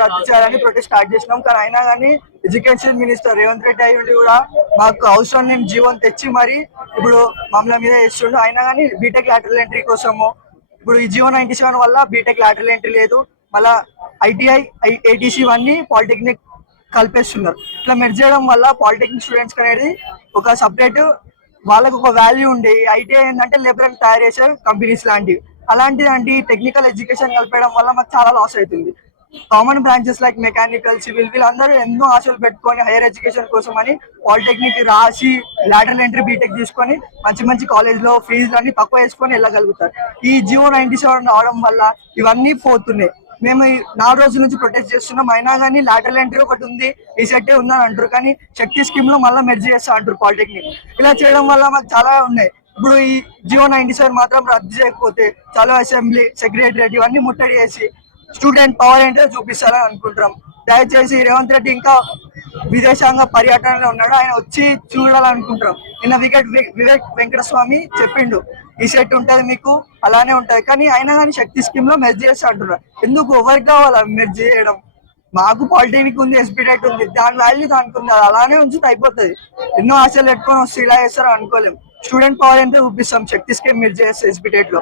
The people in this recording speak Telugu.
రద్దు చేయాలని ప్రొటెస్ట్ స్టార్ట్ చేసినాం. కానీ అయినా కానీ ఎడ్యుకేషన్ మినిస్టర్ రేవంత్ రెడ్డి అయ్యి ఉండి కూడా మాకు అవసరం లేని జీవోని తెచ్చి మరి ఇప్పుడు మమ్మల్ని మీద వేస్తుండు. అయినా కానీ బీటెక్ లాటరల్ ఎంట్రీ కోసము ఇప్పుడు ఈ జియో 97 వల్ల బీటెక్ లాటరల్ ఎంట్రీ లేదు, మళ్ళా ఐటీఐ ఏటీసీ ఇవన్నీ పాలిటెక్నిక్ కలిపేస్తున్నారు. ఇట్లా మెర్జ్ చేయడం వల్ల పాలిటెక్నిక్ స్టూడెంట్స్ అనేది ఒక సపరేట్ వాళ్ళకు ఒక వాల్యూ ఉండే. ఐటీఐ ఏంటంటే లేబర్ తయారు చేసే కంపెనీస్ లాంటివి, అలాంటిది టెక్నికల్ ఎడ్యుకేషన్ కలిపేయడం వల్ల మాకు చాలా లాస్ అవుతుంది. Common branches like mechanical, civil వీళ్ళందరూ ఎన్నో ఆశలు పెట్టుకొని హైయర్ ఎడ్యుకేషన్ కోసం అని పాలిటెక్నిక్ రాసి లాటరల్ ఎంట్రీ బీటెక్ తీసుకొని మంచి మంచి కాలేజ్ లో ఫీజులు అన్ని తక్కువ వేసుకొని వెళ్ళగలుగుతారు. ఈ జియో 97 రావడం వల్ల ఇవన్నీ పోతున్నాయి. మేము 4 రోజుల నుంచి ప్రొటెస్ట్ చేస్తున్నాం. అయినా కానీ లాటరల్ ఎంట్రీ ఒకటి ఉంది, ఈ సెట్ ఉందని అంటారు, కానీ శక్తి స్కీమ్ లో మళ్ళీ మెర్జ్ చేస్తా అంటారు పాలిటెక్నిక్. ఇలా చేయడం వల్ల మాకు చాలా ఉన్నాయి. ఇప్పుడు ఈ జియో 97 మాత్రం రద్దు చేయకపోతే చాలా అసెంబ్లీ సెక్రటరియట్ ఇవన్నీ ముట్టడి చేసి స్టూడెంట్ పవర్ ఏంటో చూపిస్తారని అనుకుంటున్నాం. దయచేసి రేవంత్ రెడ్డి ఇంకా విదేశాంగ పర్యటనలో ఉన్నాడు, ఆయన వచ్చి చూడాలనుకుంటున్నాం. నిన్న వివేక్ వెంకటస్వామి చెప్పిండు ఈ సెట్ ఉంటది మీకు అలానే ఉంటది, కానీ అయినా కానీ శక్తి స్కీమ్ లో మెర్జ్ చేస్తా అంటున్నారు. ఎందుకు ఎవరికి కావాలా మెర్జ్ చేయడం? మాకు పాలిటెక్నిక్ ఉంది, ఎస్పీటెట్ ఉంది, దాని వాల్యూ దానికి ఉంది, అది అలానే ఉంచితే అయిపోతుంది. ఎన్నో ఆశలు పెట్టుకొని వస్తే ఇలా చేస్తారు అనుకోలేం. స్టూడెంట్ పవర్ ఏంటో చూపిస్తాం శక్తి స్కీమ్ మెర్జ్ చేస్తే ఎస్పీటెట్ లో.